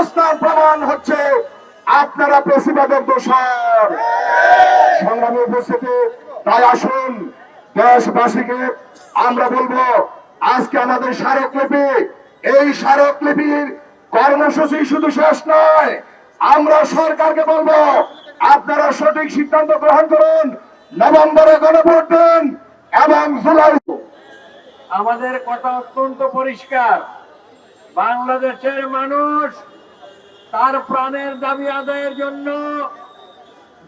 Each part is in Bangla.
অবস্থার প্রমাণ হচ্ছে আপনারা পেশিবাদের দোষর। সংগ্রামী উপস্থিতি, তাই আসুন, দেশবাসীকে আমরা বলব, আজকে আমাদের স্মারকলিপি, এই স্মারকলিপির কর্মসূচি শুধু শেষ নয়, আমরা সরকারকে বলব, আপনারা সঠিক সিদ্ধান্ত গ্রহণ করুন, নভেম্বরে গণভোট দিন এবং জুলাই আমাদের কথা অত্যন্ত পরিষ্কার। বাংলাদেশের মানুষ তার প্রাণের দাবি আদায়ের জন্য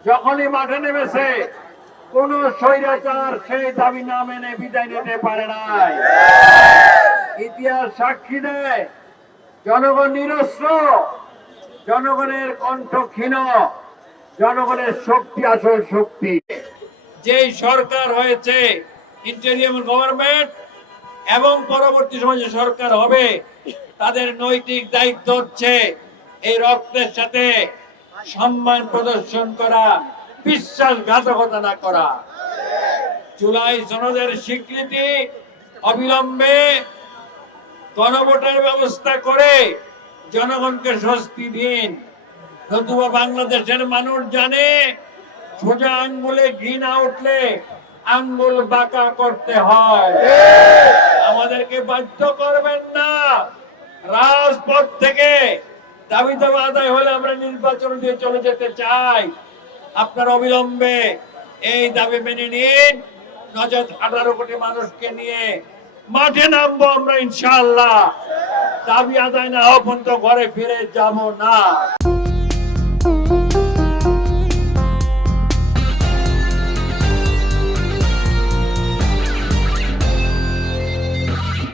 যখনই মাঠে নেমেছে, কোন স্বৈরাচার সেই দাবি না মেনে বিদায় নিতে পারে নাই। ইতিহাস সাক্ষী দেয়, জনগণ নিরস্ত্র, জনগণের কণ্ঠ ক্ষীণ, জনগণের শক্তি আসল শক্তি। যেই সরকার হয়েছে ইন্টেরিয়াম গভর্নমেন্ট এবং পরবর্তী সময় যে সরকার হবে, তাদের নৈতিক দায়িত্ব হচ্ছে এই রক্তের সাথে সম্মান প্রদর্শন করা, বিশ্বাসঘাতকতা না করা। জুলাই সনদের স্বীকৃতি অবিলম্বে গণভোটের ব্যবস্থা করে জনগণকে স্বস্তি দিন। নতুবা বাংলাদেশের মানুষ জানে, সোজা আঙ্গুলে ঘি না উঠলে আঙ্গুল বাঁকা করতে হয়। আমাদেরকে বাধ্য করবেন না। রাজপথ থেকে দাবি দাবা আদায় হলে আমরা নির্বাচন দিয়ে চলে যেতে চাই। আপনার অবিলম্বে এই দাবি মেনে নিন। নজর আঠারো কোটি মানুষকে নিয়ে মাঠে নামবো আমরা ইনশাল্লাহ দাবি আদায় না পর্যন্ত ঘরে ফিরে যাব না।